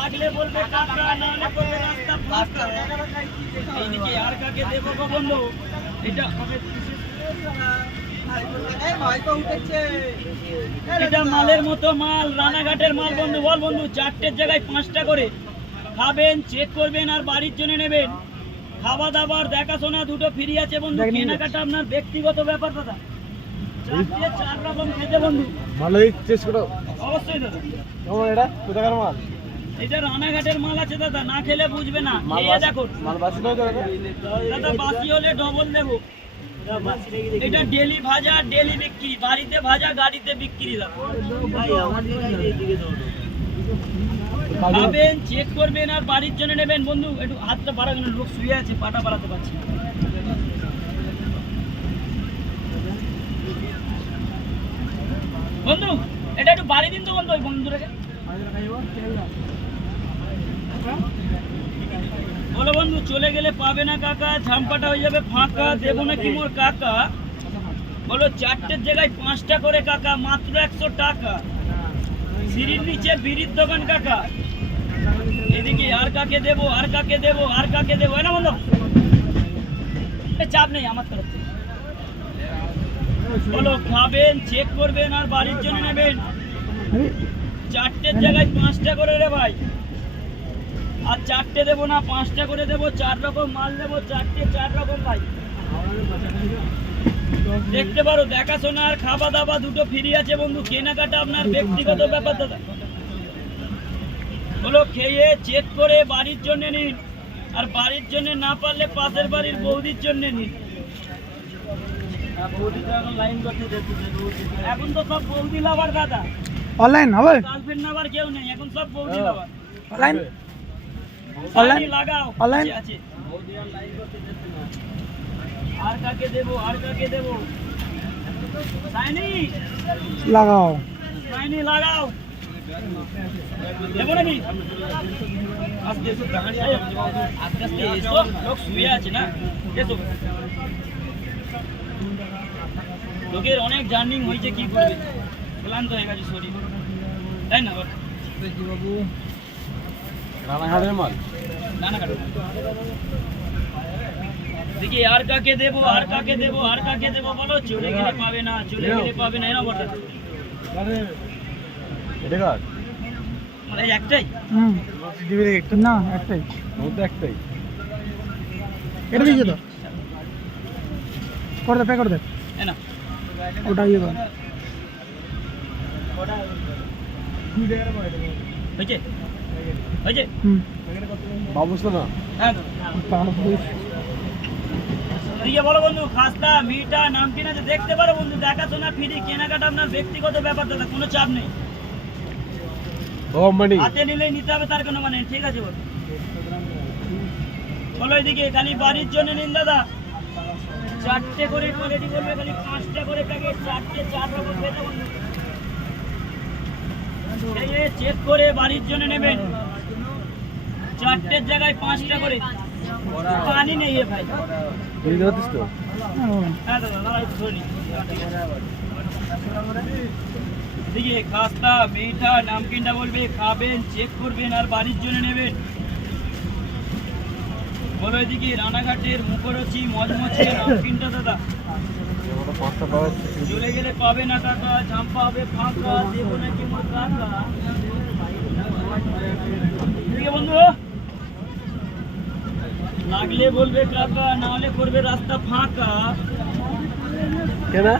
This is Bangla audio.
লাগলে বলবে কাকা, না হলে বলবে রাস্তা ফাঁকা। এইদিকে আর কাকে দেবো গো বন্ধু? এটা এটা মালের মতো মাল, রানাঘাটের মাল বন্ধু। বল বন্ধু, 4টের জায়গায় 5টা করে খাবেন, চেক করবেন আর বাড়ির জন্য নেবেন। খাওয়া দাবার দেখাশোনা দুটো ফ্রি আছে বন্ধু। কেনাকাটা আপনার ব্যক্তিগত ব্যাপার দাদা। 4 রকম খেতে বন্ধু। ভালোই টেস্ট করো অবশ্যই দাদা। কেমন এটা কোথাকার মাল? এটা রানাঘাটের মাল আছে দাদা, না খেলে বুঝবে না। খেয়ে দেখুন মাল বাসি নয় তো দাদা? দাদা, বাসি হলে ডবল দেবো। এটা ডেলি ভাজা, ডেলি বিক্রি। বাড়িতে ভাজা, গাড়িতে বিক্রি দাদা। খাবেন, চেক করবেন আর বাড়ির জন্য নেবেন বন্ধু। একটু হাতটা বাড়াবেন, লোক শুয়ে আছে, পাটা বাড়াতে পারছি না। বন্ধু এটা একটু বাড়ি দিন তো বন্ধু, ওই বন্ধুটাকে বলো বন্ধু। চলে গেলে পাবে না কাকা, ঝাম্পাটা হয়ে যাবে ফাঁকা। দেবো না কি মোর কাকা? বলো 4টের জায়গায় 5টা করে কাকা, মাত্র 100 টাকা। সিঁড়ির নিচে বিড়ির দোকান কাকা। এদিকে আর কাকে দেবো, আর কাকে দেবো, আর কাকে দেবো? না বন্ধু, চাপ নেই আমার তরফ থেকে। বলো খাবেন, চেক করবেন আর বাড়ির জন্য নেবেন। 4টের জায়গায় 5টা করে রে ভাই। আর 4টে দেবো না, 5টা করে দেবো। 4 রকম মাল দেবো, 4টে 4 রকম ভাই। দেখতে পারো, দেখাশোনা আর খাওয়া দাওয়া দুটো ফ্রি আছে বন্ধু। কেনাকাটা আপনার ব্যক্তিগত ব্যাপার দাদা। বলো খেয়ে চেক করে বাড়ির জন্য নিন, আর বাড়ির জন্য না পারলে পাশের বাড়ির বৌদির জন্য নিন। এখন তো সব বৌদি লাভার দাদা। অনলাইন হবে? গার্লফ্রেন্ড নাবার কেউ নেই, এখন সব বৌদি লাভার। অনলাইন অনলাইন লাগাও, অনলাইন আছে। আর কাকে দেবো, আর কাকে দেবো? সাইনি লাগাও। সাইনি লাগাও। দেবো নাকি? আস্তে আস্তে এসো, লোক শুয়ে আছে না, এসো। লোকের অনেক জার্নিং হয়েছে, কি করবে, ক্লান্ত হয়ে গেছে শরীর, তাই না? বাবু রানাঘাটের মাল, রানাঘাট। দেখি আর কাকে দেবো, আর কাকে দেবো, আর কাকে দেবো? বলো চলে গেলে পাবে না, চলে গেলে পাবে না। এনা বটা এটা কার? মানে একটাই। না একটাই, মধ্যে একটাই। এটা দিয়ে তো করে দে, পে করে দে। এনা ওটা ইয়ে কর। হয়েছে হয়েছে। বাবুস না? হ্যাঁ দিয়ে বলো বন্ধু, খাস্তা মিঠা নামকিন আছে, দেখতে পারো বন্ধু। দেখাশোনা ফ্রি, কেনাকাটা আপনার ব্যক্তিগত ব্যাপার দাদা, কোনো চাপ নেই। হাতে নিলেই নিতে হবে, তার কোনো মানে নেই। ঠিক আছে বলো, বলো এদিকে খালি বাড়ির জন্য নিন দাদা। 4টে করে কোয়ালিটি করবে, খালি 5টা করে প্যাকেট। 4টে 4 রকম খেতে বন্ধু। খেয়ে চেক করে বাড়ির জন্য নেবেন। 4টের জায়গায় 5টা করে। পানি নেই এ ভাই। হ্যাঁ দাদা, দাদা একটু ধরে নিই। দেখি খাস্তা মিঠা নামকিনটা বলবে, খাবেন, চেক করবেন আর বাড়ির জন্য নেবেন। বলো এদিকে রানাঘাটের মুখরোচি মজমচে নামকিনটা দাদা। চলে গেলে পাবে না কাকা, ঝাম্পা হবে ফাঁকা। দেবো নাকি মোর কাকা? ঠিক আছে বন্ধু, লাগলে বলবে কাকা, না হলে করবে রাস্তা ফাঁকা।